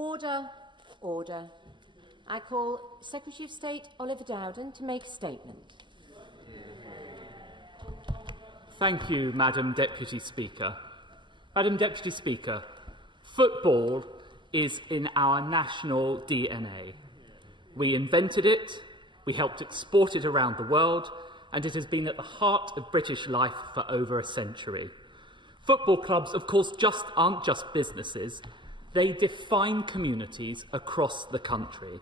Order. Order. I call Secretary of State Oliver Dowden to make a statement. Thank you, Madam Deputy Speaker. Madam Deputy Speaker, football is in our national DNA. We invented it, we helped export it around the world, and it has been at the heart of British life for over a century. Football clubs, of course, aren't just businesses. They define communities across the country.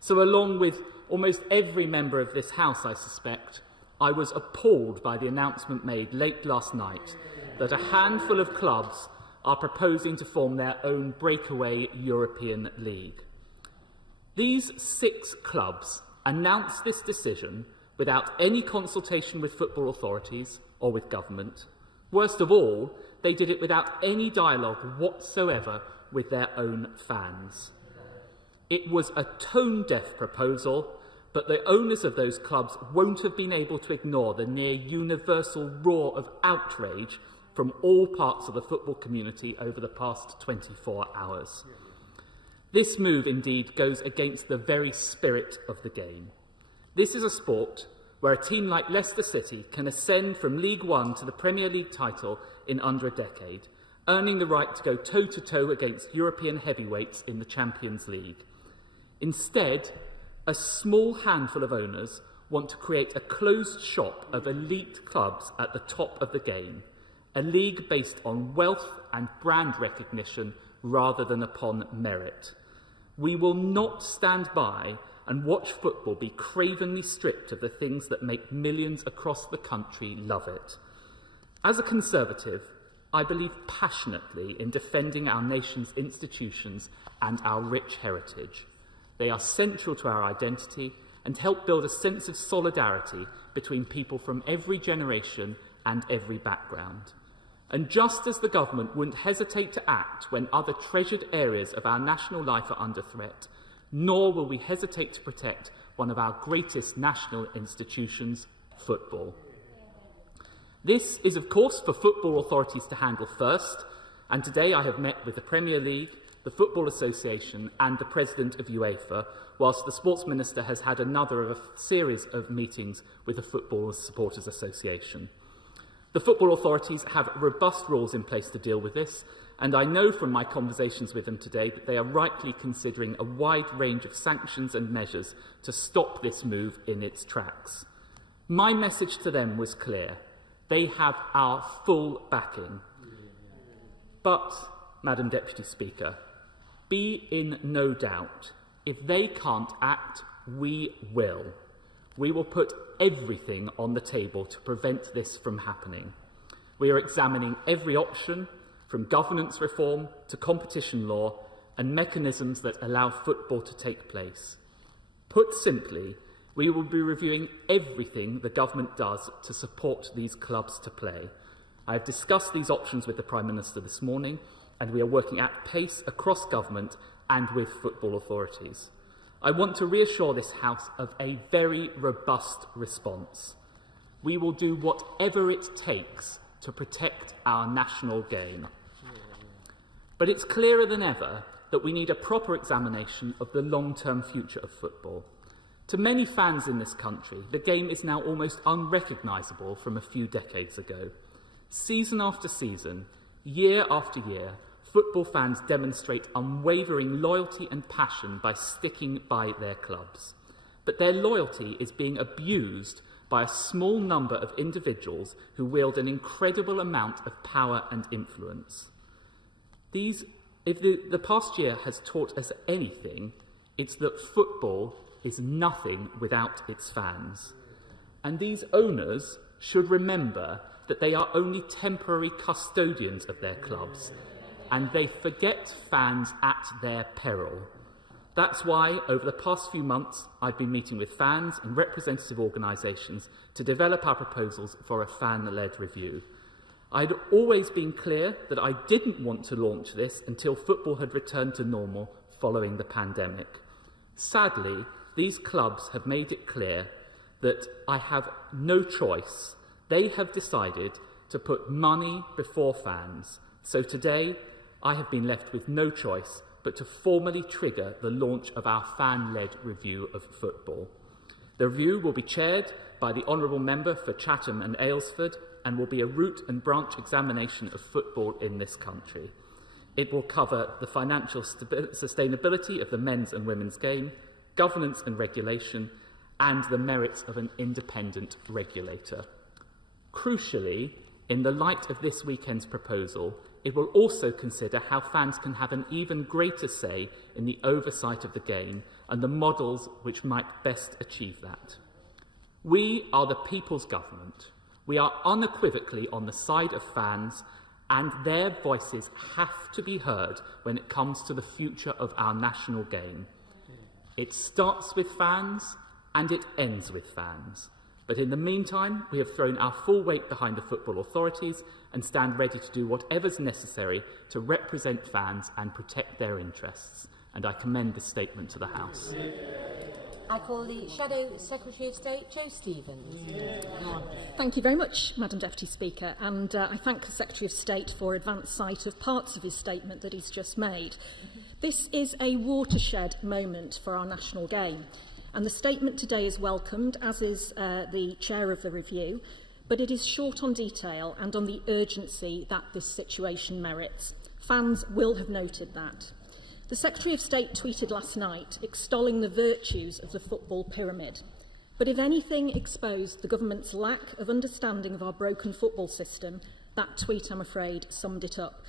So along with almost every member of this House, I suspect, I was appalled by the announcement made late last night that a handful of clubs are proposing to form their own breakaway European league. These 6 clubs announced this decision without any consultation with football authorities or with government. Worst of all, they did it without any dialogue whatsoever with their own fans. It was a tone-deaf proposal, but the owners of those clubs won't have been able to ignore the near-universal roar of outrage from all parts of the football community over the past 24 hours. This move, indeed, goes against the very spirit of the game. This is a sport where a team like Leicester City can ascend from League One to the Premier League title in under a decade, earning the right to go toe-to-toe against European heavyweights in the Champions League. Instead, a small handful of owners want to create a closed shop of elite clubs at the top of the game, a league based on wealth and brand recognition rather than upon merit. We will not stand by and watch football be cravenly stripped of the things that make millions across the country love it. As a Conservative, I believe passionately in defending our nation's institutions and our rich heritage. They are central to our identity and help build a sense of solidarity between people from every generation and every background. And just as the government wouldn't hesitate to act when other treasured areas of our national life are under threat, nor will we hesitate to protect one of our greatest national institutions, football. This is, of course, for football authorities to handle first, and today I have met with the Premier League, the Football Association and the President of UEFA, whilst the Sports Minister has had another of a series of meetings with the Football Supporters Association. The football authorities have robust rules in place to deal with this, and I know from my conversations with them today that they are rightly considering a wide range of sanctions and measures to stop this move in its tracks. My message to them was clear. They have our full backing. But, Madam Deputy Speaker, be in no doubt, if they can't act, we will. We will put everything on the table to prevent this from happening. We are examining every option, from governance reform to competition law and mechanisms that allow football to take place. Put simply, we will be reviewing everything the government does to support these clubs to play. I have discussed these options with the Prime Minister this morning, and we are working at pace across government and with football authorities. I want to reassure this House of a very robust response. We will do whatever it takes to protect our national game. But it's clearer than ever that we need a proper examination of the long-term future of football. To many fans in this country, the game is now almost unrecognisable from a few decades ago. Season after season, year after year, football fans demonstrate unwavering loyalty and passion by sticking by their clubs. But their loyalty is being abused by a small number of individuals who wield an incredible amount of power and influence. If the past year has taught us anything, it's that football is nothing without its fans. And these owners should remember that they are only temporary custodians of their clubs, and they forget fans at their peril. That's why, over the past few months, I've been meeting with fans and representative organisations to develop our proposals for a fan-led review. I'd always been clear that I didn't want to launch this until football had returned to normal following the pandemic. Sadly, these clubs have made it clear that I have no choice. They have decided to put money before fans. So today, I have been left with no choice but to formally trigger the launch of our fan-led review of football. The review will be chaired by the Honourable Member for Chatham and Aylesford and will be a root and branch examination of football in this country. It will cover the financial sustainability of the men's and women's game, governance and regulation, and the merits of an independent regulator. Crucially, in the light of this weekend's proposal, it will also consider how fans can have an even greater say in the oversight of the game and the models which might best achieve that. We are the people's government. We are unequivocally on the side of fans, and their voices have to be heard when it comes to the future of our national game. It starts with fans and it ends with fans. But in the meantime, we have thrown our full weight behind the football authorities and stand ready to do whatever's necessary to represent fans and protect their interests. And I commend this statement to the House. I call the Shadow Secretary of State, Joe Stevens. Thank you very much, Madam Deputy Speaker, and I thank the Secretary of State for advance sight of parts of his statement that he's just made. This is a watershed moment for our national game, and the statement today is welcomed, as is the Chair of the review, but it is short on detail and on the urgency that this situation merits. Fans will have noted that. The Secretary of State tweeted last night extolling the virtues of the football pyramid, but if anything exposed the government's lack of understanding of our broken football system, that tweet, I'm afraid, summed it up.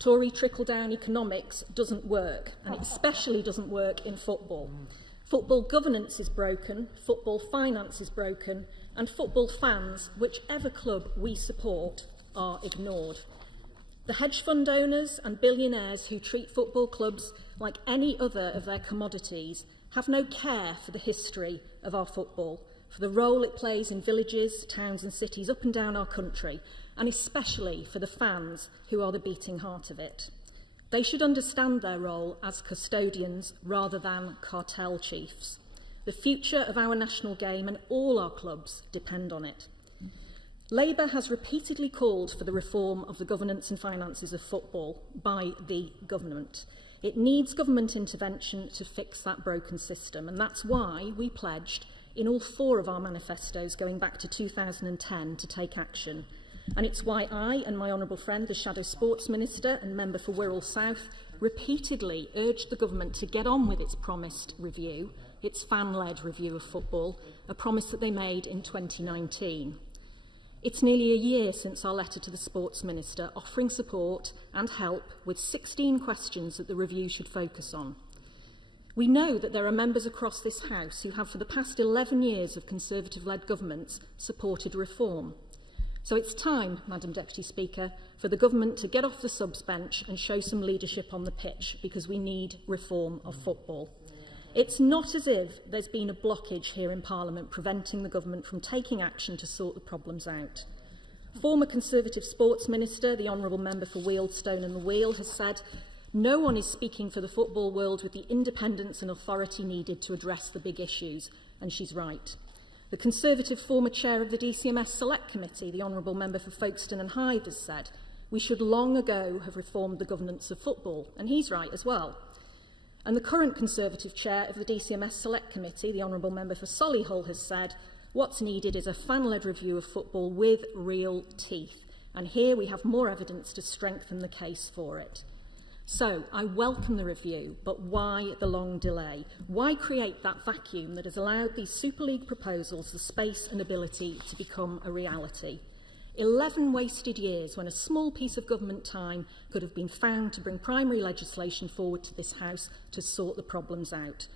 Tory trickle-down economics doesn't work, and it especially doesn't work in football. Football governance is broken, football finance is broken, and football fans, whichever club we support, are ignored. The hedge fund owners and billionaires who treat football clubs like any other of their commodities have no care for the history of our football, for the role it plays in villages, towns and cities up and down our country, and especially for the fans who are the beating heart of it. They should understand their role as custodians rather than cartel chiefs. The future of our national game and all our clubs depend on it. Labour has repeatedly called for the reform of the governance and finances of football by the government. It needs government intervention to fix that broken system, and that's why we pledged in all 4 of our manifestos going back to 2010 to take action. And it's why I and my honourable friend, the Shadow Sports Minister and Member for Wirral South, repeatedly urged the government to get on with its promised review, its fan-led review of football, a promise that they made in 2019. It's nearly a year since our letter to the Sports Minister offering support and help with 16 questions that the review should focus on. We know that there are members across this House who have for the past 11 years of Conservative-led governments supported reform. So it's time, Madam Deputy Speaker, for the government to get off the subs bench and show some leadership on the pitch, because we need reform of football. It's not as if there's been a blockage here in Parliament preventing the government from taking action to sort the problems out. Former Conservative Sports Minister, the Honourable Member for Wealdstone and the Wheel, has said, "No one is speaking for the football world with the independence and authority needed to address the big issues," and she's right. The Conservative former chair of the DCMS Select Committee, the Honourable Member for Folkestone and Hythe, has said, "We should long ago have reformed the governance of football," and he's right as well. And the current Conservative chair of the DCMS Select Committee, the Honourable Member for Solihull, has said, "What's needed is a fan-led review of football with real teeth." And here we have more evidence to strengthen the case for it. So I welcome the review, but why the long delay? Why create that vacuum that has allowed these Super League proposals the space and ability to become a reality? 11 wasted years when a small piece of government time could have been found to bring primary legislation forward to this House to sort the problems out.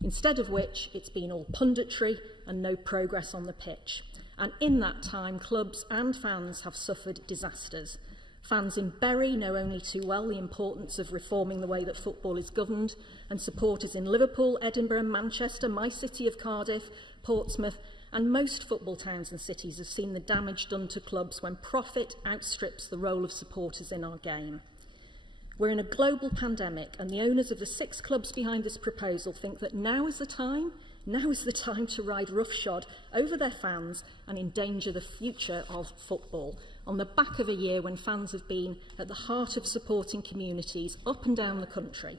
Instead of which, it's been all punditry and no progress on the pitch. And in that time, clubs and fans have suffered disasters. Fans in Bury know only too well the importance of reforming the way that football is governed, and supporters in Liverpool, Edinburgh, Manchester, my city of Cardiff, Portsmouth, and most football towns and cities have seen the damage done to clubs when profit outstrips the role of supporters in our game. We're in a global pandemic, and the owners of the 6 clubs behind this proposal think that now is the time to ride roughshod over their fans and endanger the future of football, on the back of a year when fans have been at the heart of supporting communities up and down the country.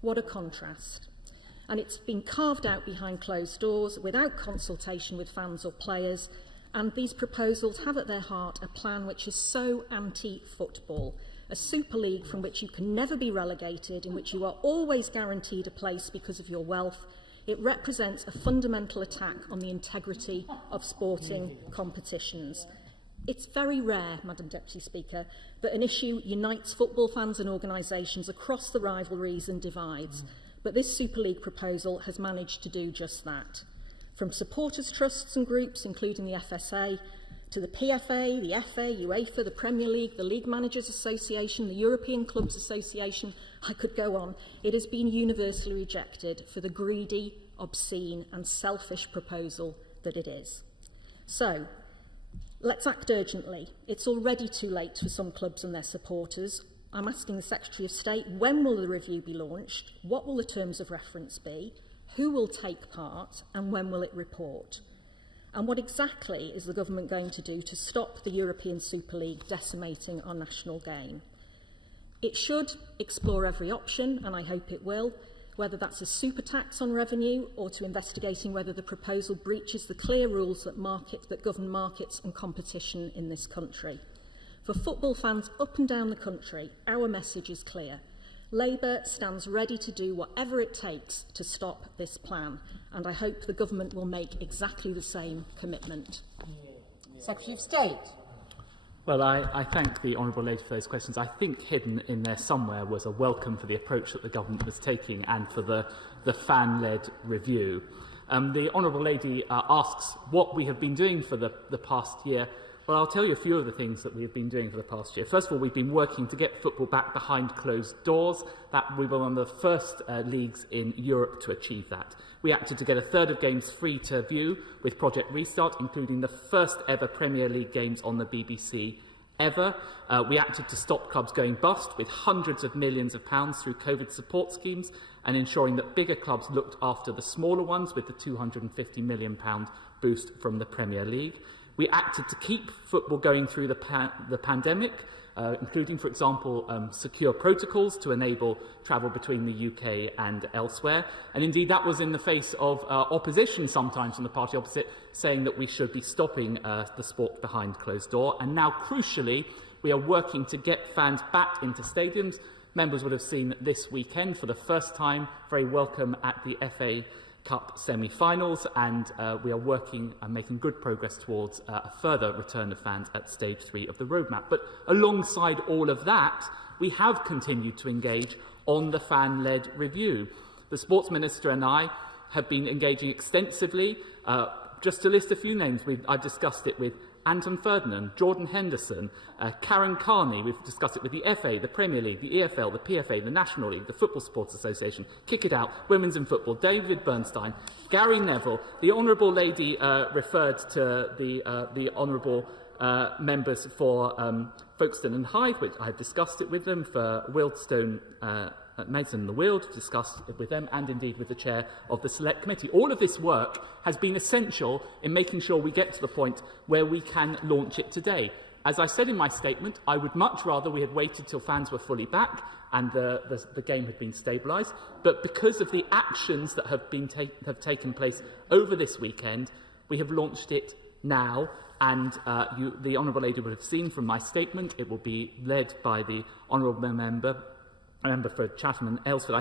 What a contrast. And it's been carved out behind closed doors without consultation with fans or players, and these proposals have at their heart a plan which is so anti-football, a Super League from which you can never be relegated, in which you are always guaranteed a place because of your wealth. It represents a fundamental attack on the integrity of sporting competitions. It's very rare, Madam Deputy Speaker, that an issue unites football fans and organisations across the rivalries and divides, but this Super League proposal has managed to do just that. From supporters' trusts and groups, including the FSA, to the PFA, the FA, UEFA, the Premier League, the League Managers Association, the European Clubs Association, I could go on, it has been universally rejected for the greedy, obscene and selfish proposal that it is. So, let's act urgently. It's already too late for some clubs and their supporters. I'm asking the Secretary of State, when will the review be launched? What will the terms of reference be? Who will take part? And when will it report? And what exactly is the government going to do to stop the European Super League decimating our national game? It should explore every option, and I hope it will, whether that's a super tax on revenue or to investigating whether the proposal breaches the clear rules that govern markets and competition in this country. For football fans up and down the country, our message is clear. Labour stands ready to do whatever it takes to stop this plan, and I hope the government will make exactly the same commitment. Secretary of State. Well, I thank the Honourable Lady for those questions. I think hidden in there somewhere was a welcome for the approach that the government was taking and for the fan-led review. The Honourable Lady asks what we have been doing for the past year. Well, I'll tell you a few of the things that we have been doing for the past year. First of all, we've been working to get football back behind closed doors. That we were one of the first leagues in Europe to achieve that. We acted to get a third of games free to view with Project Restart, including the first ever Premier League games on the BBC ever. We acted to stop clubs going bust with hundreds of millions of pounds through COVID support schemes and ensuring that bigger clubs looked after the smaller ones with the £250 million boost from the Premier League. We acted to keep football going through the pandemic, including, for example, secure protocols to enable travel between the UK and elsewhere. And indeed, that was in the face of opposition sometimes from the party opposite, saying that we should be stopping the sport behind closed door. And now, crucially, we are working to get fans back into stadiums. Members would have seen this weekend, for the first time, very welcome at the FA Cup semi-finals, and we are working and making good progress towards a further return of fans at stage 3 of the roadmap. But alongside all of that, we have continued to engage on the fan-led review. The Sports Minister and I have been engaging extensively. Just to list a few names, I've discussed it with Anton Ferdinand, Jordan Henderson, Karen Carney. We've discussed it with the FA, the Premier League, the EFL, the PFA, the National League, the Football Supporters Association, Kick It Out, Women's in Football, David Bernstein, Gary Neville. The Honourable Lady referred to the Honourable members for Folkestone and Hythe, which I have discussed it with them, for Wealdstone, Maidstone and the Weald, discussed it with them, and indeed with the chair of the Select Committee. All of this work has been essential in making sure we get to the point where we can launch it today. As I said in my statement, I would much rather we had waited till fans were fully back and the game had been stabilised. But because of the actions that have taken place over this weekend, we have launched it now. And the Honourable Lady would have seen from my statement, it will be led by the Honourable Member for Chatham and Aylesford.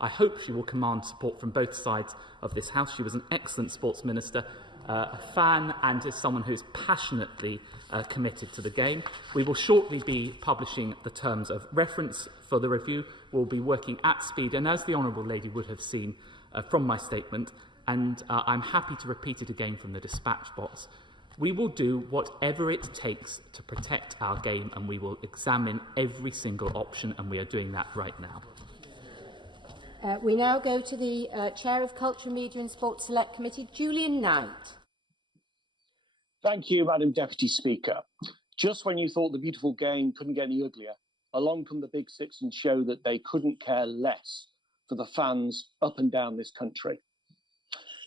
I hope she will command support from both sides of this House. She was an excellent sports minister, a fan, and is someone who is passionately committed to the game. We will shortly be publishing the terms of reference for the review. We'll be working at speed, and as the Honourable Lady would have seen from my statement, and I'm happy to repeat it again from the dispatch box, we will do whatever it takes to protect our game, and we will examine every single option, and we are doing that right now. We now go to the Chair of Culture, Media and Sports Select Committee, Julian Knight. Thank you, Madam Deputy Speaker. Just when you thought the beautiful game couldn't get any uglier, along come the Big Six and show that they couldn't care less for the fans up and down this country.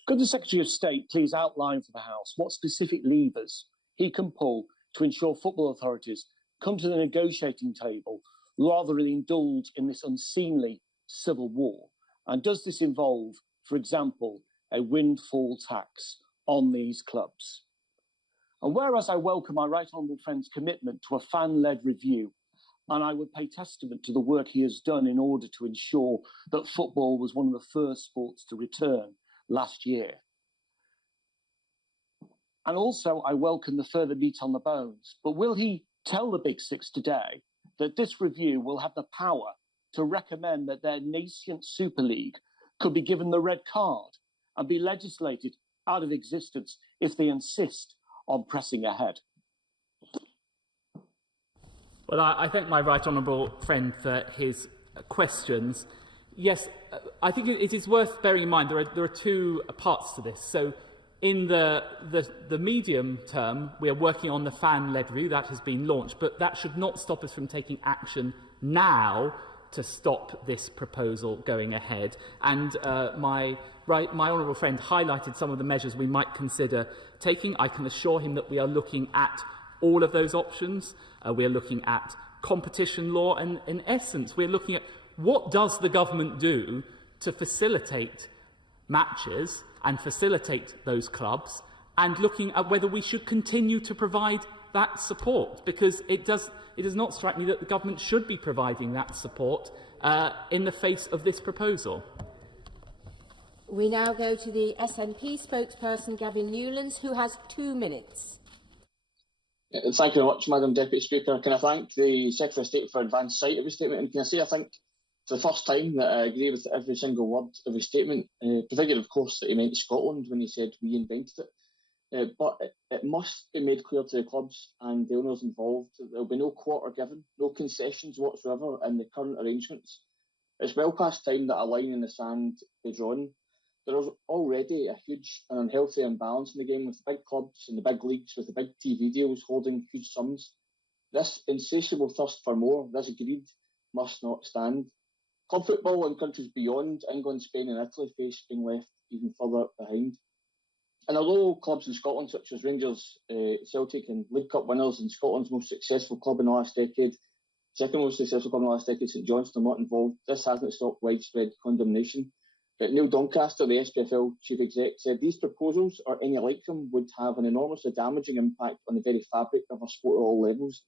Could the Secretary of State please outline for the House what specific levers he can pull to ensure football authorities come to the negotiating table rather than indulge in this unseemly civil war? And does this involve, for example, a windfall tax on these clubs? And whereas I welcome my right honourable friend's commitment to a fan-led review, and I would pay testament to the work he has done in order to ensure that football was one of the first sports to return last year. And also, I welcome the further meat on the bones. But will he tell the Big Six today that this review will have the power to recommend that their nascent Super League could be given the red card and be legislated out of existence if they insist on pressing ahead? Well, I thank my right honourable friend for his questions. Yes, I think it is worth bearing in mind there are two parts to this. So in the medium term, we are working on the fan-led review that has been launched, but that should not stop us from taking action now to stop this proposal going ahead. And my honourable friend highlighted some of the measures we might consider taking. I can assure him that we are looking at all of those options. We are looking at competition law, and in essence, we're looking at what does the government do to facilitate matches and facilitate those clubs, and looking at whether we should continue to provide that support, because it does not strike me that the government should be providing that support in the face of this proposal. We now go to the SNP spokesperson, Gavin Newlands, who has 2 minutes. Thank you very much, Madam Deputy Speaker. Can I thank the Secretary of State for advance sight of his statement? And can I say I think for the first time that I agree with every single word of his statement, provided, of course, that he meant Scotland when he said we invented it. But it must be made clear to the clubs and the owners involved that there will be no quarter given, no concessions whatsoever in the current arrangements. It's well past time that a line in the sand be drawn. There is already a huge and unhealthy imbalance in the game, with the big clubs and the big leagues with the big TV deals holding huge sums. This insatiable thirst for more, this greed, must not stand. Club football in countries beyond England, Spain and Italy face being left even further behind. And although clubs in Scotland such as Rangers, Celtic and League Cup winners, and Scotland's most successful club in the last decade, second most successful club in the last decade, St Johnstone, are not involved, this hasn't stopped widespread condemnation. Neil Doncaster, the SPFL chief exec, said these proposals, or any like them, would have an enormously damaging impact on the very fabric of our sport at all levels.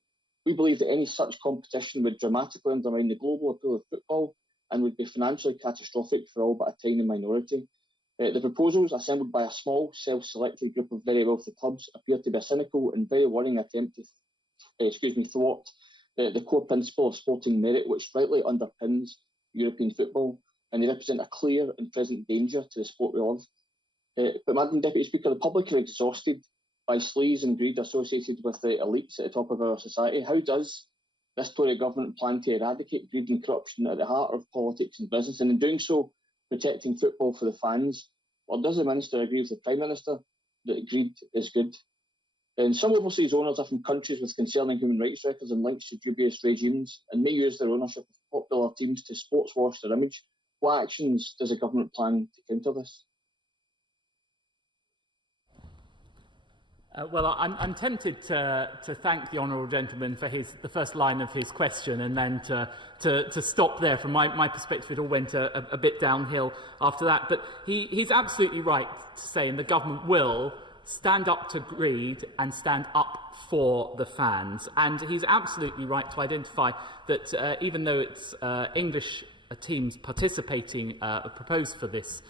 We believe that any such competition would dramatically undermine the global appeal of football and would be financially catastrophic for all but a tiny minority. The proposals, assembled by a small, self-selected group of very wealthy clubs, appear to be a cynical and very worrying attempt to thwart the core principle of sporting merit, which rightly underpins European football, and they represent a clear and present danger to the sport we love. But, Madam Deputy Speaker, the public are exhausted by sleaze and greed associated with the elites at the top of our society. How does this Tory government plan to eradicate greed and corruption at the heart of politics and business, and in doing so, protecting football for the fans? Or does the Minister agree with the Prime Minister that greed is good? And some overseas owners are from countries with concerning human rights records and links to dubious regimes, and may use their ownership of popular teams to sports wash their image. What actions does the government plan to counter this? Well, I'm tempted to thank the honourable gentleman for the first line of his question, and then to stop there. From my perspective, it all went a bit downhill after that. But he's absolutely right to say, and the government will stand up to greed and stand up for the fans. And he's absolutely right to identify that even though it's English teams participating proposed for this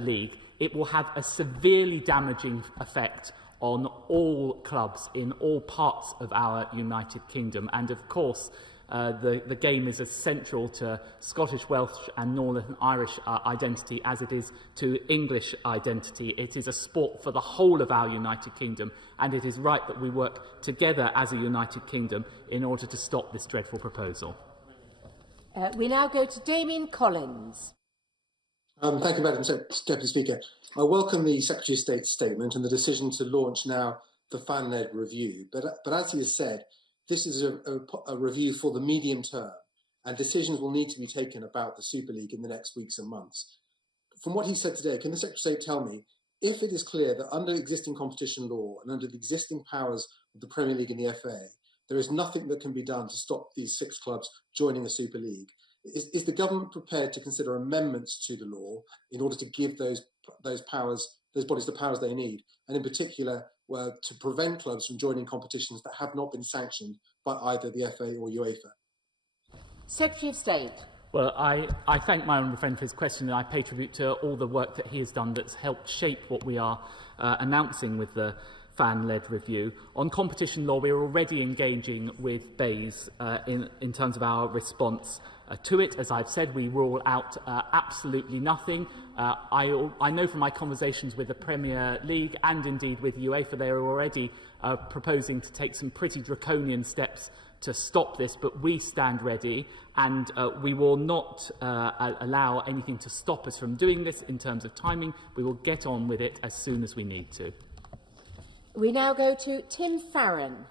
league, it will have a severely damaging effect on all clubs in all parts of our United Kingdom. And of course, the game is as central to Scottish, Welsh and Northern Irish identity as it is to English identity. It is a sport for the whole of our United Kingdom, and it is right that we work together as a United Kingdom in order to stop this dreadful proposal. We now go to Damien Collins. Thank you, Madam Deputy Speaker. I welcome the Secretary of State's statement and the decision to launch now the fan-led review. But as he has said, this is a review for the medium term, and decisions will need to be taken about the Super League in the next weeks and months. From what he said today, can the Secretary of State tell me if it is clear that under existing competition law and under the existing powers of the Premier League and the FA, there is nothing that can be done to stop these 6 clubs joining the Super League? Is the government prepared to consider amendments to the law in order to give those bodies the powers they need, and in particular, to prevent clubs from joining competitions that have not been sanctioned by either the FA or UEFA? Secretary of State. Well, I thank my honourable friend for his question, and I pay tribute to all the work that he has done that's helped shape what we are announcing with the fan-led review. On competition law, we are already engaging with BEIS in terms of our response to it. As I've said, we rule out absolutely nothing. I know from my conversations with the Premier League and indeed with UEFA, they are already proposing to take some pretty draconian steps to stop this, but we stand ready, and we will not allow anything to stop us from doing this in terms of timing. We will get on with it as soon as we need to. We now go to Tim Farron.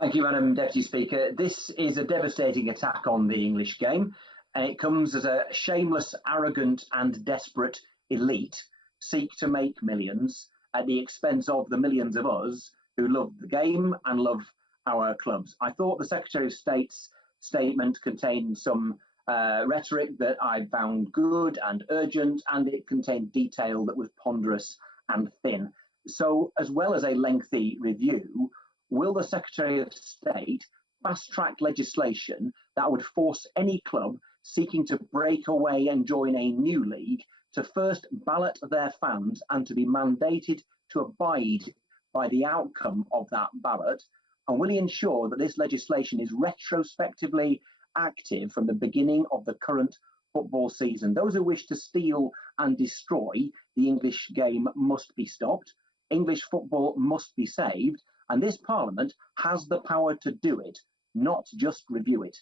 Thank you, Madam Deputy Speaker. This is a devastating attack on the English game, and it comes as a shameless, arrogant and desperate elite seek to make millions at the expense of the millions of us who love the game and love our clubs. I thought the Secretary of State's statement contained some rhetoric that I found good and urgent, and it contained detail that was ponderous and thin. So, as well as a lengthy review, will the Secretary of State fast-track legislation that would force any club seeking to break away and join a new league to first ballot their fans and to be mandated to abide by the outcome of that ballot? And will he ensure that this legislation is retrospectively active from the beginning of the current football season? Those who wish to steal and destroy the English game must be stopped. English football must be saved. And this Parliament has the power to do it, not just review it.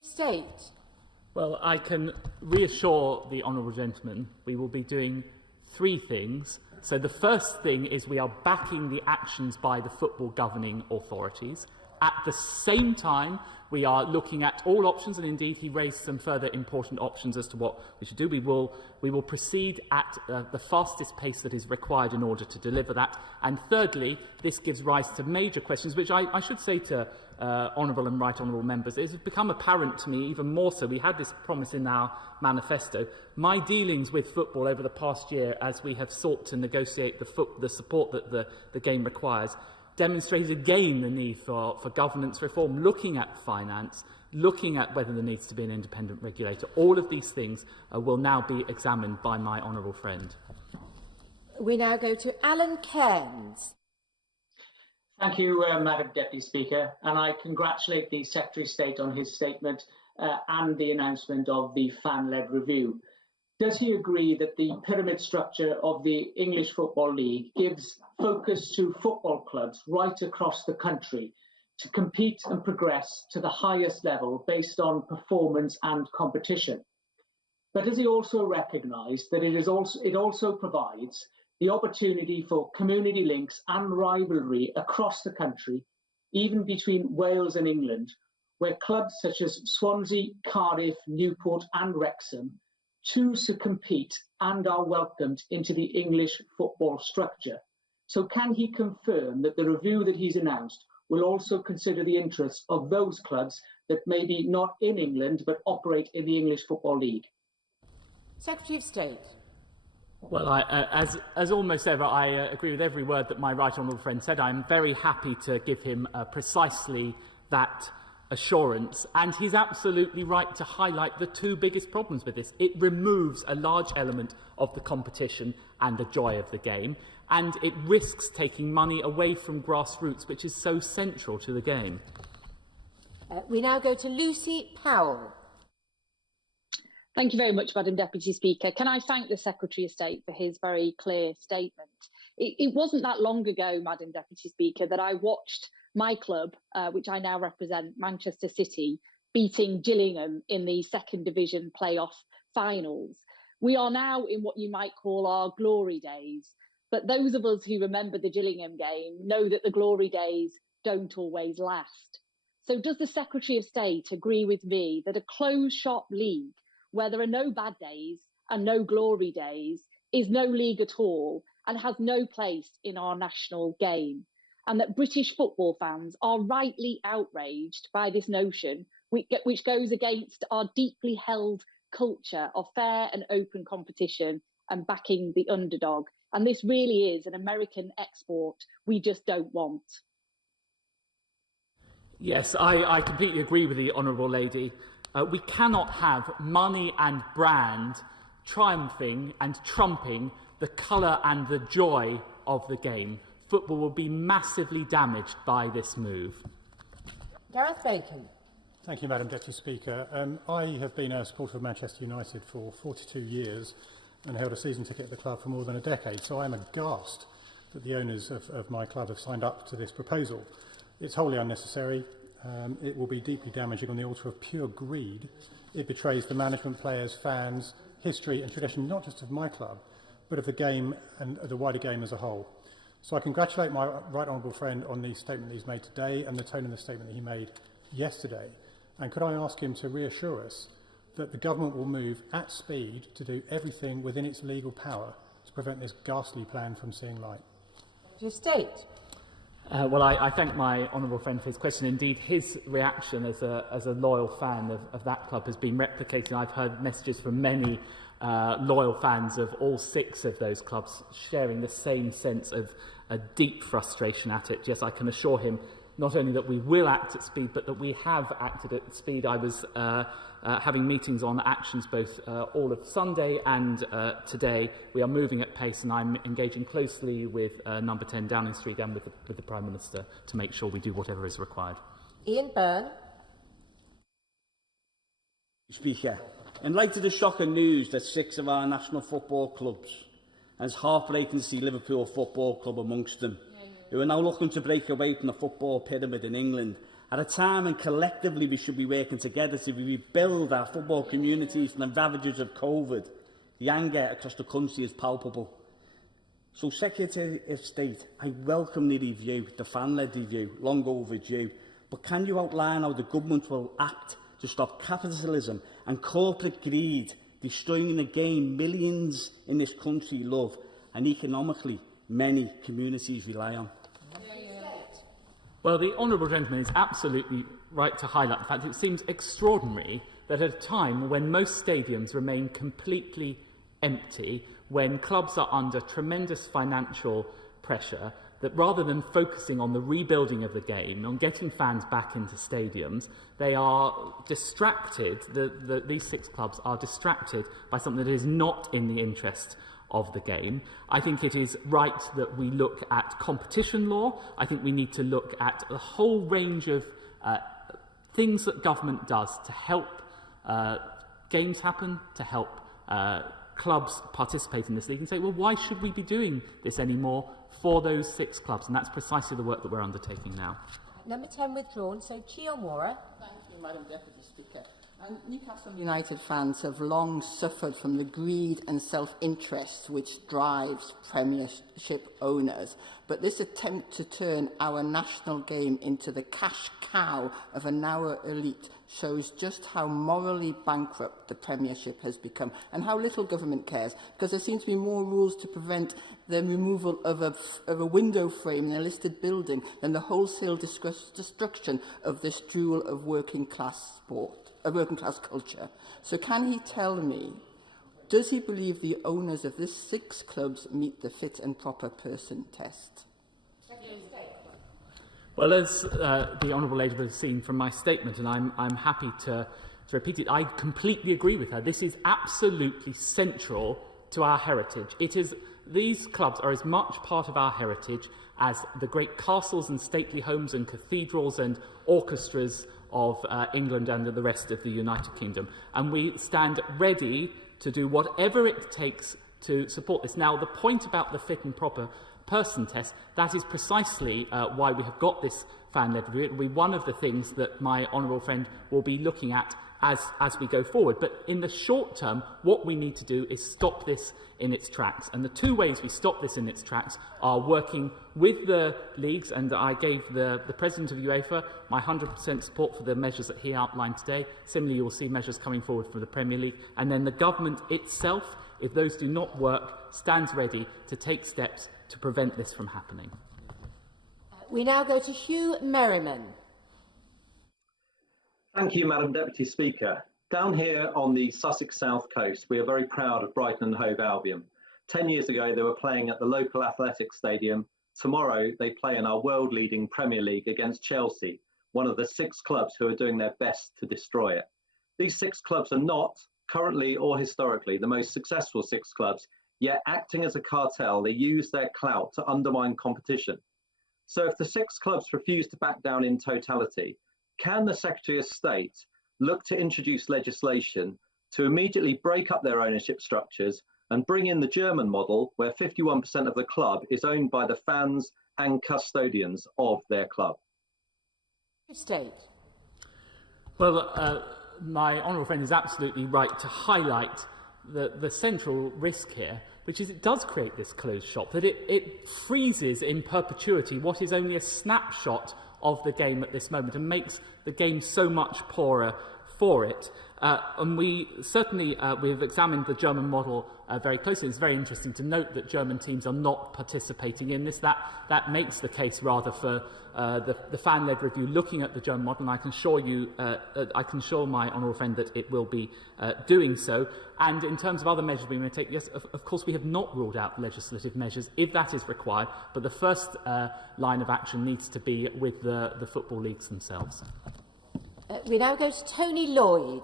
State. Well, I can reassure the honourable gentleman we will be doing three things. So the first thing is we are backing the actions by the football governing authorities. At the same time, we are looking at all options, and indeed he raised some further important options as to what we should do. We will proceed at the fastest pace that is required in order to deliver that. And thirdly, this gives rise to major questions, which I should say to honourable and right honourable members, it has become apparent to me even more so. We had this promise in our manifesto. My dealings with football over the past year, as we have sought to negotiate the support that the game requires, demonstrated again the need for governance reform, looking at finance, looking at whether there needs to be an independent regulator. All of these things will now be examined by my honourable friend. We now go to Alan Cairns. Thank you, Madam Deputy Speaker, and I congratulate the Secretary of State on his statement and the announcement of the fan-led review. Does he agree that the pyramid structure of the English Football League gives focus to football clubs right across the country to compete and progress to the highest level based on performance and competition? But does he also recognise that it also provides the opportunity for community links and rivalry across the country, even between Wales and England, where clubs such as Swansea, Cardiff, Newport and Wrexham choose to compete and are welcomed into the English football structure? So can he confirm that the review that he's announced will also consider the interests of those clubs that may be not in England but operate in the English Football League? Secretary of State. Well, as almost ever, I agree with every word that my right honourable friend said. I'm very happy to give him precisely that assurance, and he's absolutely right to highlight the two biggest problems with this. It removes a large element of the competition and the joy of the game, and it risks taking money away from grassroots, which is so central to the game. We now go to Lucy Powell. Thank you very much, Madam Deputy Speaker. Can I thank the Secretary of State for his very clear statement? It wasn't that long ago, Madam Deputy Speaker, that I watched my club, which I now represent, Manchester City, beating Gillingham in the second division playoff finals. We are now in what you might call our glory days, but those of us who remember the Gillingham game know that the glory days don't always last. So does the Secretary of State agree with me that a closed shop league where there are no bad days and no glory days is no league at all and has no place in our national game, and that British football fans are rightly outraged by this notion which goes against our deeply held culture of fair and open competition and backing the underdog. And this really is an American export we just don't want. Yes, I completely agree with the Honourable Lady. We cannot have money and brand triumphing and trumping the colour and the joy of the game. Football will be massively damaged by this move. Gareth Bacon. Thank you, Madam Deputy Speaker. I have been a supporter of Manchester United for 42 years and held a season ticket at the club for more than a decade, so I am aghast that the owners of my club have signed up to this proposal. It's wholly unnecessary. It will be deeply damaging on the altar of pure greed. It betrays the management, players, fans, history and tradition, not just of my club, but of the game and the wider game as a whole. So I congratulate my right honourable friend on the statement that he's made today and the tone of the statement that he made yesterday. And could I ask him to reassure us that the government will move at speed to do everything within its legal power to prevent this ghastly plan from seeing light? Your state. Well, I thank my honourable friend for his question. Indeed, his reaction as a loyal fan of that club has been replicated. I've heard messages from many loyal fans of all 6 of those clubs sharing the same sense of a deep frustration at it. Yes, I can assure him not only that we will act at speed, but that we have acted at speed. I was having meetings on actions both all of Sunday and today. We are moving at pace, and I'm engaging closely with number 10 Downing Street and with the Prime Minister to make sure we do whatever is required. Ian Byrne. Speaker, in light of the shocking news that 6 of our national football clubs, and it's heartbreaking to see Liverpool Football Club amongst them, who are now looking to break away from the football pyramid in England, at a time when collectively we should be working together to rebuild our football communities from the ravages of COVID, the anger across the country is palpable. So, Secretary of State, I welcome the review, the fan-led review, long overdue, but can you outline how the government will act to stop capitalism and corporate greed, destroying the game millions in this country love and economically many communities rely on? Well, the honourable gentleman is absolutely right to highlight the fact that it seems extraordinary that at a time when most stadiums remain completely empty, when clubs are under tremendous financial pressure, that rather than focusing on the rebuilding of the game, on getting fans back into stadiums, they are distracted, these 6 clubs are distracted by something that is not in the interest of the game. I think it is right that we look at competition law. I think we need to look at the whole range of things that government does to help games happen, to help clubs participate in this league, and say, well, why should we be doing this anymore for those 6 clubs? And that's precisely the work that we're undertaking now. Number 10 withdrawn, so Chiomora. Thank you, Madam Deputy Speaker. And Newcastle United fans have long suffered from the greed and self-interest which drives Premiership owners. But this attempt to turn our national game into the cash cow of a narrow elite shows just how morally bankrupt the Premiership has become and how little government cares, because there seem to be more rules to prevent the removal of a window frame in a listed building than the wholesale destruction of this jewel of working class culture. So can he tell me, does he believe the owners of these 6 clubs meet the fit and proper person test? Well, as the Honourable Lady has seen from my statement, and I'm happy to repeat it, I completely agree with her. This is absolutely central to our heritage. These clubs are as much part of our heritage as the great castles and stately homes and cathedrals and orchestras of England and the rest of the United Kingdom. And we stand ready to do whatever it takes to support this. Now, the point about the fit and proper person test, that is precisely why we have got this fan-led review. It will be one of the things that my honourable friend will be looking at as we go forward. But in the short term, what we need to do is stop this in its tracks. And the 2 ways we stop this in its tracks are working with the leagues, and I gave the President of UEFA my 100% support for the measures that he outlined today. Similarly, you will see measures coming forward for the Premier League. And then the government itself, if those do not work, stands ready to take steps to prevent this from happening. We now go to Hugh Merriman. Thank you, Madam Deputy Speaker. Down here on the Sussex South Coast, we are very proud of Brighton and Hove Albion. 10 years ago, they were playing at the local athletic stadium. Tomorrow, they play in our world-leading Premier League against Chelsea, one of the 6 clubs who are doing their best to destroy it. These 6 clubs are not, currently or historically, the most successful 6 clubs, yet acting as a cartel, they use their clout to undermine competition. So if the 6 clubs refuse to back down in totality, can the Secretary of State look to introduce legislation to immediately break up their ownership structures and bring in the German model, where 51% of the club is owned by the fans and custodians of their club? State. Well, my honourable friend is absolutely right to highlight the central risk here, which is it does create this closed shop, that it freezes in perpetuity what is only a snapshot of the game at this moment and makes the game so much poorer for it. And we certainly, we've examined the German model very closely. It's very interesting to note that German teams are not participating in this. That makes the case rather for the fan-led review looking at the German model, and I can assure you, I can assure my honourable friend that it will be doing so. And in terms of other measures we may take, yes, of course we have not ruled out legislative measures if that is required, but the first line of action needs to be with the football leagues themselves. We now go to Tony Lloyd.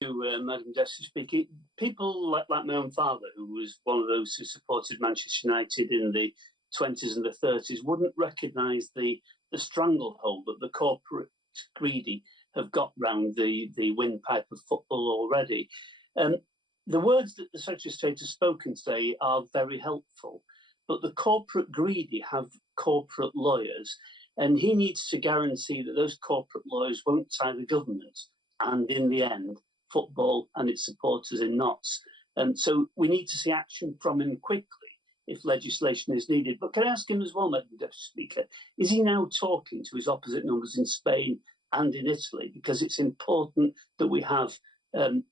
Madam Deputy Speaker, people like my own father, who was one of those who supported Manchester United in the 20s and the 30s, wouldn't recognise the stranglehold that the corporate greedy have got round the windpipe of football already. The words that the Secretary of State has spoken today are very helpful, but the corporate greedy have corporate lawyers, and he needs to guarantee that those corporate lawyers won't tie the government and, in the end, football and its supporters in knots. And so we need to see action from him quickly if legislation is needed. But can I ask him as well, Madam Deputy Speaker, is he now talking to his opposite numbers in Spain and in Italy? Because it's important that we have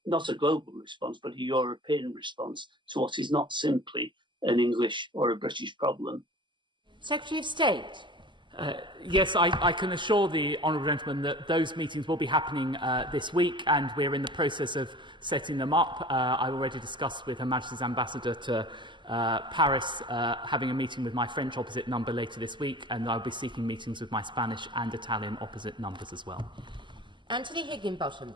not a global response, but a European response to what is not simply an English or a British problem. Secretary of State. Yes, I can assure the honourable gentleman that those meetings will be happening this week, and we're in the process of setting them up. I've already discussed with Her Majesty's Ambassador to Paris, having a meeting with my French opposite number later this week, and I'll be seeking meetings with my Spanish and Italian opposite numbers as well. Anthony Higginbottom.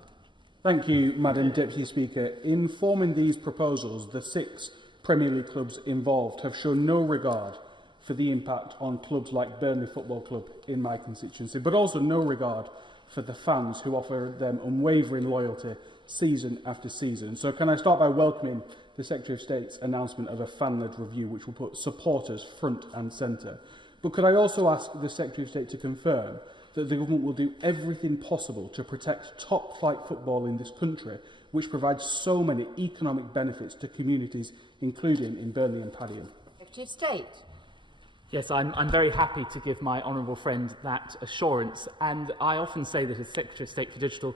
Thank you, Madam Deputy Speaker. In forming these proposals, the 6 Premier League clubs involved have shown no regard for the impact on clubs like Burnley Football Club in my constituency, but also no regard for the fans who offer them unwavering loyalty season after season. So can I start by welcoming the Secretary of State's announcement of a fan-led review which will put supporters front and centre. But could I also ask the Secretary of State to confirm that the government will do everything possible to protect top-flight football in this country, which provides so many economic benefits to communities, including in Burnley and Padiham? Secretary of State. Yes, I'm very happy to give my honourable friend that assurance, and I often say that as Secretary of State for Digital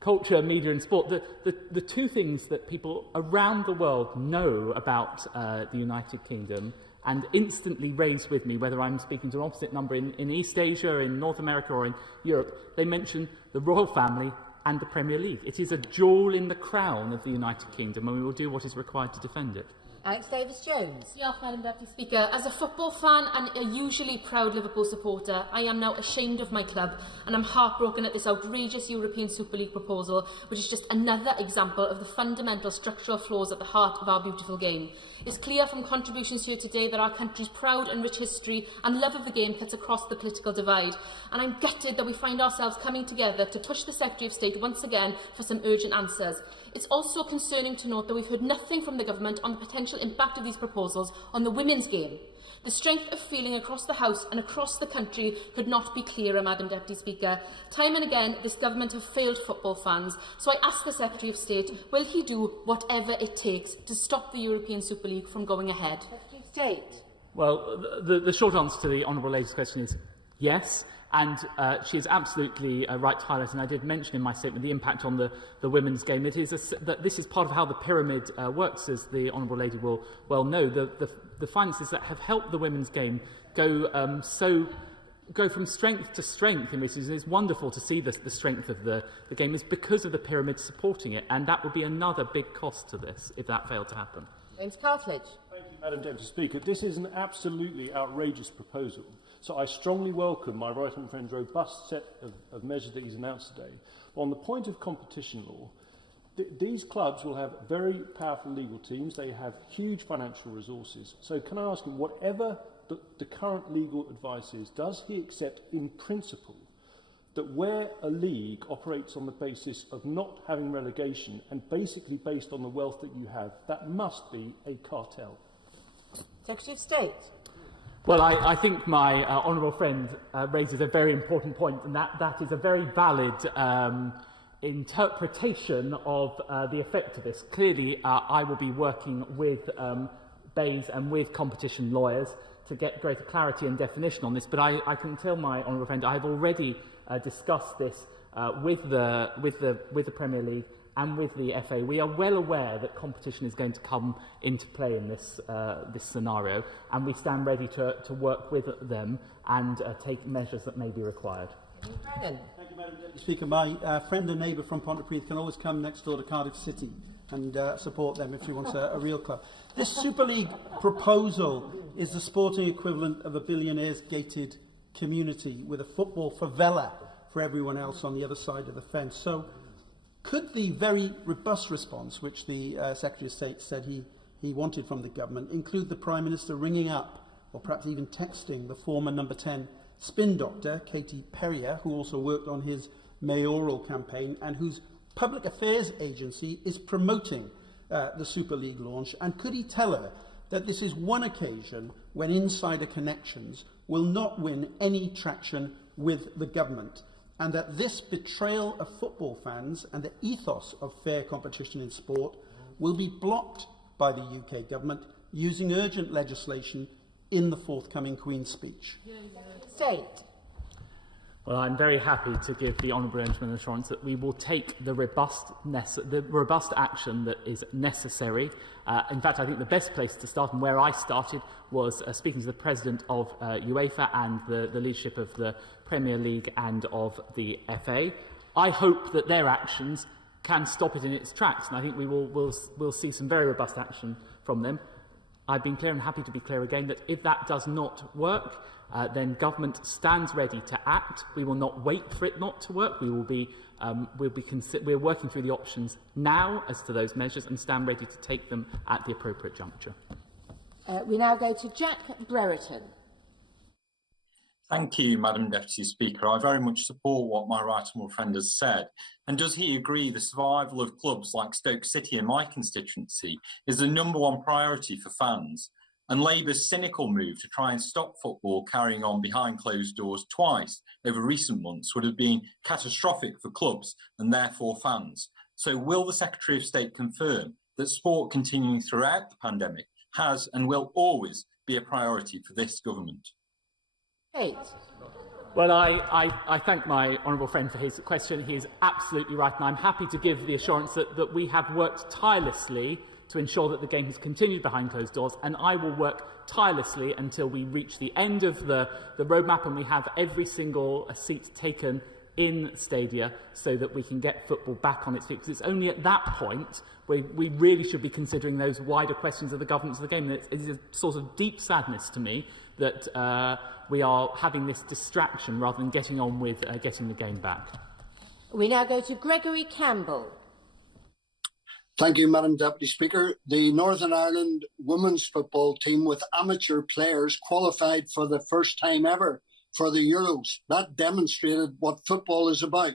Culture, Media and Sport, the 2 things that people around the world know about the United Kingdom and instantly raise with me, whether I'm speaking to an opposite number in East Asia, in North America or in Europe, they mention the royal family and the Premier League. It is a jewel in the crown of the United Kingdom, and we will do what is required to defend it. Alex Davis-Jones. Diolch, Madam Deputy Speaker. As a football fan and a usually proud Liverpool supporter, I am now ashamed of my club, and I'm heartbroken at this outrageous European Super League proposal, which is just another example of the fundamental structural flaws at the heart of our beautiful game. It's clear from contributions here today that our country's proud and rich history and love of the game cuts across the political divide, and I'm gutted that we find ourselves coming together to push the Secretary of State once again for some urgent answers. It's also concerning to note that we've heard nothing from the government on the potential impact of these proposals on the women's game. The strength of feeling across the House and across the country could not be clearer, Madam Deputy Speaker. Time and again, this government have failed football fans, so I ask the Secretary of State, will he do whatever it takes to stop the European Super League from going ahead? Secretary of State. Well, the short answer to the honourable lady's question is yes. And she is absolutely right to highlight, and I did mention in my statement the impact on the women's game. It is that this is part of how the pyramid works, as the honourable lady will well know. The finances that have helped the women's game go so go from strength to strength in which it's wonderful to see the strength of the game is because of the pyramid supporting it, and that would be another big cost to this if that failed to happen. James Cartledge. Thank you, Madam Deputy Speaker. This is an absolutely outrageous proposal, so I strongly welcome my right honourable friend's robust set of measures that he's announced today. On the point of competition law, these clubs will have very powerful legal teams. They have huge financial resources. So can I ask him, whatever the current legal advice is, does he accept in principle that where a league operates on the basis of not having relegation and basically based on the wealth that you have, that must be a cartel? Secretary of State. Well, I think my honourable friend raises a very important point, and that is a very valid interpretation of the effect of this. Clearly, I will be working with Bays and with competition lawyers to get greater clarity and definition on this, but I can tell my honourable friend I have already discussed this with the Premier League and with the FA. We are well aware that competition is going to come into play in this scenario, and we stand ready to work with them and take measures that may be required. Brennan. Thank you, Madam Deputy Speaker. My friend and neighbour from Pontypridd can always come next door to Cardiff City and support them if she wants a real club. This Super League proposal is the sporting equivalent of a billionaire's gated community with a football favela for everyone else on the other side of the fence. So could the very robust response, which the Secretary of State said he wanted from the government, include the Prime Minister ringing up or perhaps even texting the former number 10 spin doctor, Katie Perrier, who also worked on his mayoral campaign and whose public affairs agency is promoting the Super League launch? And could he tell her that this is one occasion when insider connections will not win any traction with the government, and that this betrayal of football fans and the ethos of fair competition in sport will be blocked by the UK government using urgent legislation in the forthcoming Queen's speech? State. Well, I'm very happy to give the honourable gentleman assurance that we will take the robust action that is necessary. In fact, I think the best place to start, and where I started, was speaking to the president of UEFA and the leadership of the Premier League and of the FA. I hope that their actions can stop it in its tracks, and I think we'll see some very robust action from them. I've been clear and happy to be clear again that if that does not work, then government stands ready to act. We will not wait for it not to work. We're working through the options now as to those measures and stand ready to take them at the appropriate juncture. We now go to Jack Brereton. Thank you, Madam Deputy Speaker. I very much support what my right honourable friend has said. And does he agree the survival of clubs like Stoke City in my constituency is the #1 priority for fans? And Labour's cynical move to try and stop football carrying on behind closed doors twice over recent months would have been catastrophic for clubs and therefore fans. So will the Secretary of State confirm that sport continuing throughout the pandemic has and will always be a priority for this government? Well, I thank my honourable friend for his question. He is absolutely right, and I'm happy to give the assurance that we have worked tirelessly to ensure that the game has continued behind closed doors, and I will work tirelessly until we reach the end of the roadmap and we have every single seat taken in stadia so that we can get football back on its feet, because it's only at that point where we really should be considering those wider questions of the governance of the game. It is a sort of deep sadness to me that we are having this distraction rather than getting on with getting the game back. We now go to Gregory Campbell. Thank you, Madam Deputy Speaker. The Northern Ireland women's football team with amateur players qualified for the first time ever for the Euros. That demonstrated what football is about.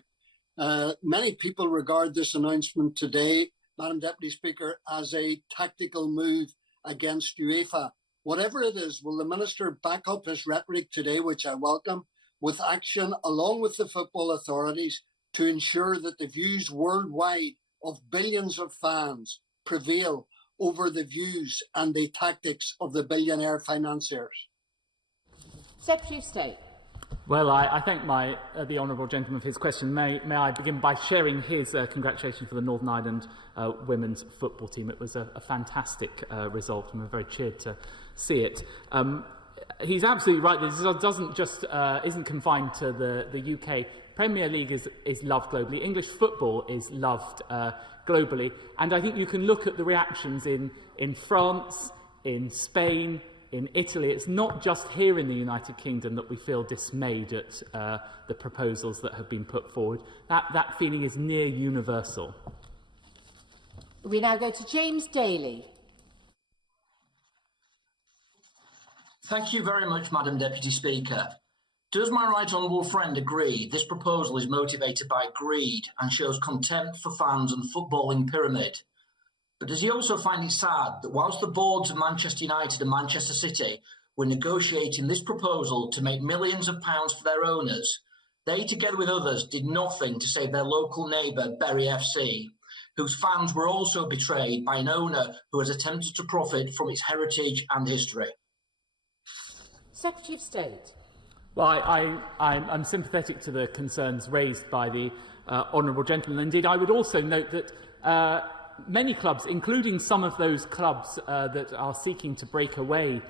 Many people regard this announcement today, Madam Deputy Speaker, as a tactical move against UEFA. Whatever it is, will the Minister back up his rhetoric today, which I welcome, with action along with the football authorities to ensure that the views worldwide of billions of fans prevail over the views and the tactics of the billionaire financiers? Secretary of State. Well, I thank the honourable gentleman for his question. May I begin by sharing his congratulations for the Northern Ireland women's football team. It was a fantastic result, and we're very cheered to see it. he's absolutely right. This doesn't just isn't confined to the UK. Premier League is loved globally. English football is loved globally, and I think you can look at the reactions in France, in Spain, in Italy. It's not just here in the United Kingdom that we feel dismayed at the proposals that have been put forward. That feeling is near universal. We now go to James Daly. Thank you very much, Madam Deputy Speaker. Does my right honourable friend agree this proposal is motivated by greed and shows contempt for fans and the footballing pyramid? But does he also find it sad that whilst the boards of Manchester United and Manchester City were negotiating this proposal to make millions of pounds for their owners, they, together with others, did nothing to save their local neighbour, Bury FC, whose fans were also betrayed by an owner who has attempted to profit from its heritage and history? Secretary of State. Well, I'm sympathetic to the concerns raised by the honourable gentleman. Indeed, I would also note that many clubs, including some of those clubs that are seeking to break away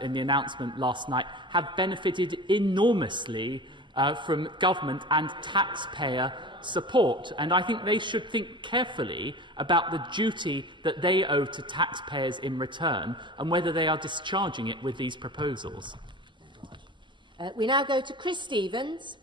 in the announcement last night, have benefited enormously from government and taxpayer support. And I think they should think carefully about the duty that they owe to taxpayers in return and whether they are discharging it with these proposals. We now go to Chris Stevens.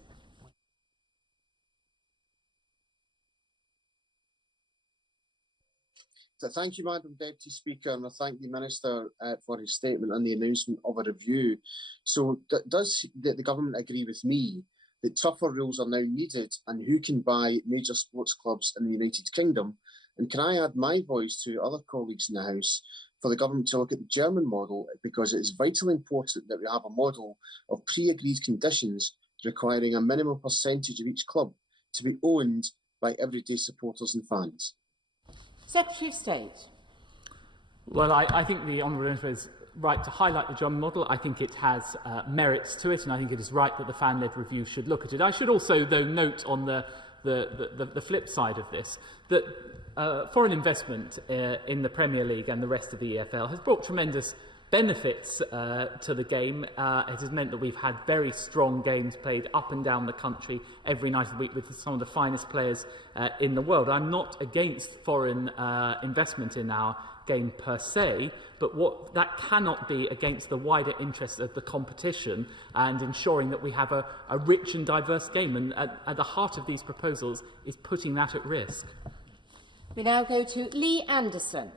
So thank you, Madam Deputy Speaker, and I thank the Minister for his statement and the announcement of a review. So does the government agree with me that tougher rules are now needed and who can buy major sports clubs in the United Kingdom? And can I add my voice to other colleagues in the House for the government to look at the German model, because it is vitally important that we have a model of pre-agreed conditions requiring a minimum percentage of each club to be owned by everyday supporters and fans. Secretary of State. Well, I think the Honourable Minister is right to highlight the German model. I think it has merits to it, and I think it is right that the fan-led review should look at it. I should also, though, note on the flip side of this that foreign investment in the Premier League and the rest of the EFL has brought tremendous benefits to the game. It has meant that we've had very strong games played up and down the country every night of the week with some of the finest players in the world. I'm not against foreign investment in our game per se, but what that cannot be against the wider interests of the competition and ensuring that we have a rich and diverse game. And at the heart of these proposals is putting that at risk. We now go to Lee Anderson.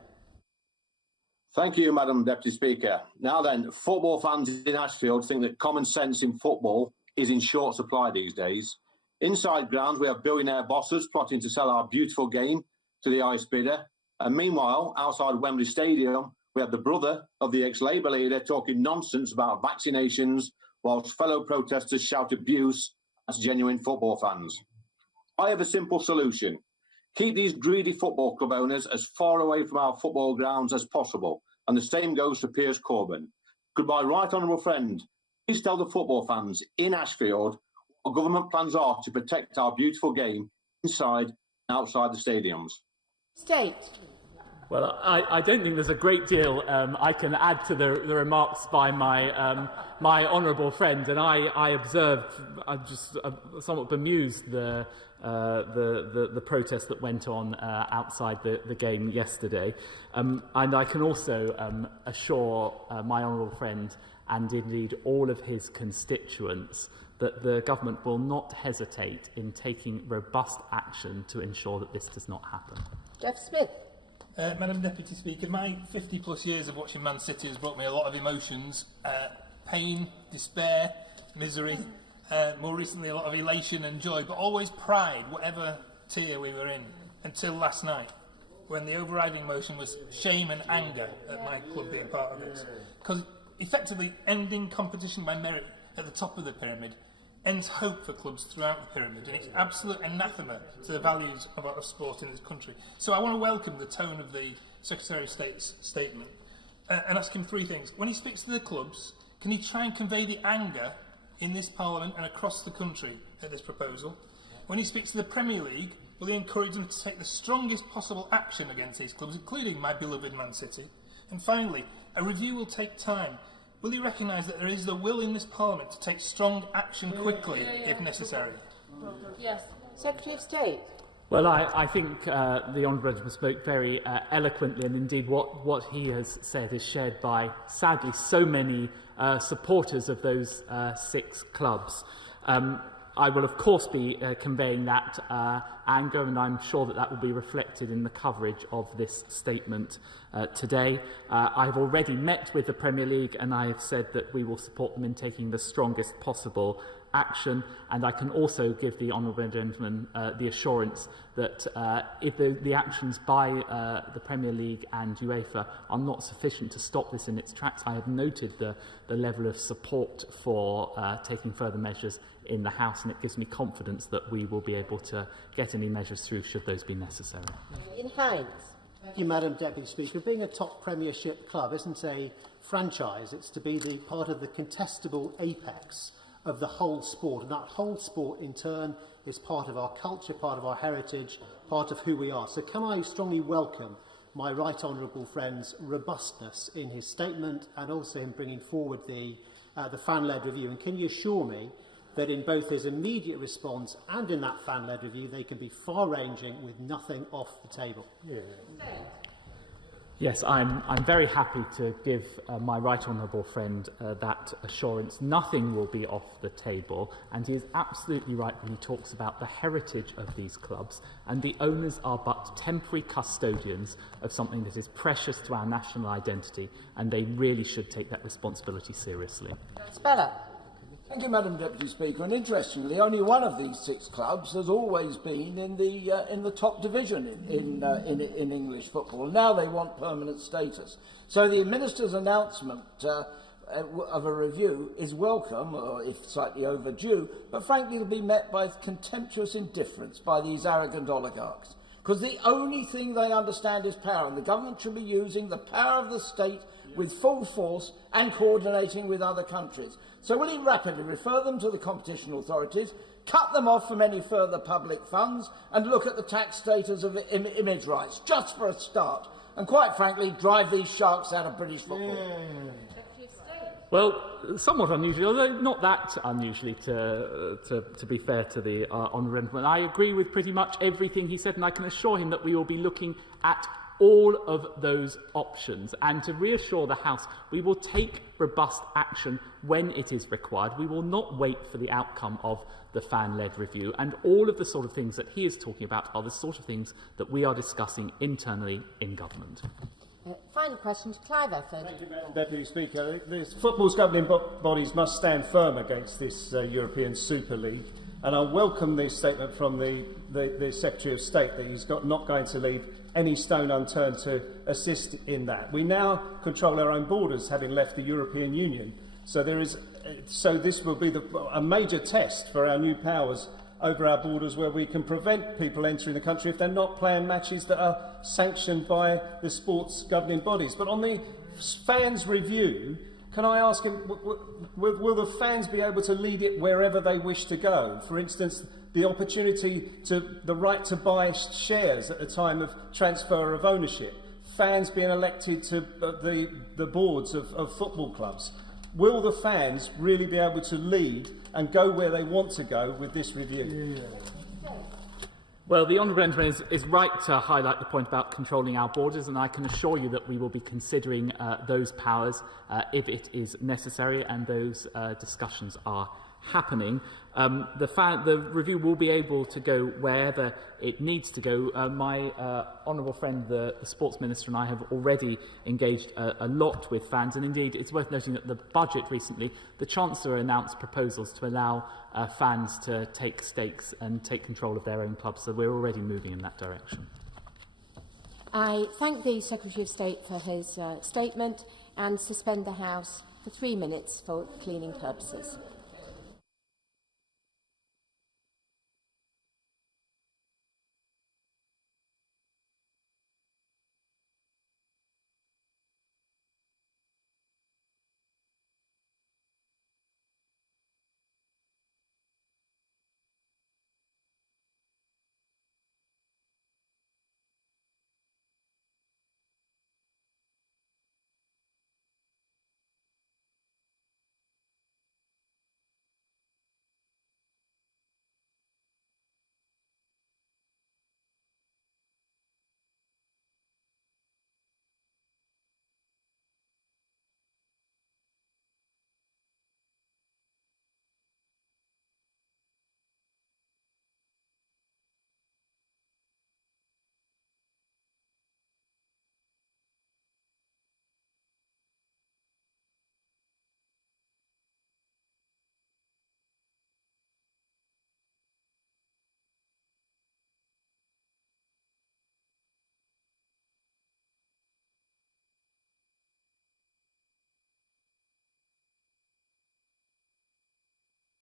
Thank you, Madam Deputy Speaker. Now then, football fans in Ashfield think that common sense in football is in short supply these days. Inside grounds, we have billionaire bosses plotting to sell our beautiful game to the highest bidder. And meanwhile, outside Wembley Stadium, we have the brother of the ex-Labour leader talking nonsense about vaccinations, whilst fellow protesters shout abuse at genuine football fans. I have a simple solution. Keep these greedy football club owners as far away from our football grounds as possible, and the same goes for Piers Corbyn. Could my right honourable friend please tell the football fans in Ashfield what government plans are to protect our beautiful game inside and outside the stadiums? State. Well, I don't think there's a great deal I can add to the remarks by my my honourable friend, and I observed, I'm just somewhat bemused the protest that went on outside the game yesterday, and I can also assure my honourable friend and indeed all of his constituents that the government will not hesitate in taking robust action to ensure that this does not happen. Jeff Smith. Madam Deputy Speaker, my 50-plus years of watching Man City has brought me a lot of emotions, pain, despair, misery, more recently a lot of elation and joy, but always pride, whatever tier we were in, until last night, when the overriding emotion was shame and anger at my club being part of this. Because effectively ending competition by merit at the top of the pyramid ends hope for clubs throughout the pyramid, and it's absolute anathema to the values of sport in this country. So I want to welcome the tone of the Secretary of State's statement and ask him three things. When he speaks to the clubs, can he try and convey the anger in this Parliament and across the country at this proposal? When he speaks to the Premier League, will he encourage them to take the strongest possible action against these clubs, including my beloved Man City? And finally, a review will take time, will he recognise that there is the will in this Parliament to take strong action quickly if necessary? Yes. Secretary of State. Well, I think the Honourable Gentleman spoke very eloquently, and indeed what he has said is shared by, sadly, so many supporters of those 6 clubs. I will, of course, be conveying that anger, and I'm sure that will be reflected in the coverage of this statement today. I've already met with the Premier League, and I have said that we will support them in taking the strongest possible action, and I can also give the Honourable Gentleman the assurance that if the actions by the Premier League and UEFA are not sufficient to stop this in its tracks, I have noted the level of support for taking further measures in the House, and it gives me confidence that we will be able to get any measures through should those be necessary. In Hines. Thank you, Madam Deputy Speaker. Being a top Premiership club isn't a franchise, it's to be the part of the contestable apex of the whole sport, and that whole sport in turn is part of our culture, part of our heritage, part of who we are. So can I strongly welcome my right honourable friend's robustness in his statement, and also him bringing forward the fan-led review, and can you assure me that in both his immediate response and in that fan-led review they can be far-ranging with nothing off the table? Yeah. Yes, I'm very happy to give my right honourable friend that assurance. Nothing will be off the table, and he is absolutely right when he talks about the heritage of these clubs, and the owners are but temporary custodians of something that is precious to our national identity, and they really should take that responsibility seriously. Speller. Thank you, Madam Deputy Speaker. And interestingly, only one of these 6 clubs has always been in the top division in English football. Now they want permanent status. So the Minister's announcement of a review is welcome, or if slightly overdue, but frankly will be met by contemptuous indifference by these arrogant oligarchs. Because the only thing they understand is power, and the government should be using the power of the state with full force and coordinating with other countries. So will he rapidly refer them to the competition authorities, cut them off from any further public funds, and look at the tax status of image rights, just for a start, and quite frankly drive these sharks out of British football? Well, somewhat unusual, although not that unusually to be fair to the honourable gentleman. I agree with pretty much everything he said, and I can assure him that we will be looking at all of those options. And to reassure the House, we will take robust action when it is required. We will not wait for the outcome of the fan-led review. And all of the sort of things that he is talking about are the sort of things that we are discussing internally in government. Final question to Clive Efford. Thank you, Madam Deputy Speaker. The football's governing bodies must stand firm against this European Super League, and I welcome the statement from the Secretary of State that he's not going to leave any stone unturned to assist in that. We now control our own borders, having left the European Union, so this will be a major test for our new powers over our borders, where we can prevent people entering the country if they're not playing matches that are sanctioned by the sports governing bodies. But on the fans' review, can I ask him, will the fans be able to lead it wherever they wish to go? For instance, the right to buy shares at the time of transfer of ownership, fans being elected to the boards of football clubs. Will the fans really be able to lead and go where they want to go with this review? Well, the Honourable Gentleman is right to highlight the point about controlling our borders, and I can assure you that we will be considering those powers if it is necessary, and those discussions are happening. The review will be able to go wherever it needs to go. My honourable friend, the Sports Minister, and I have already engaged a lot with fans, and indeed it's worth noting that the budget recently, the Chancellor announced proposals to allow fans to take stakes and take control of their own clubs, so we're already moving in that direction. I thank the Secretary of State for his statement and suspend the House for 3 minutes for cleaning purposes.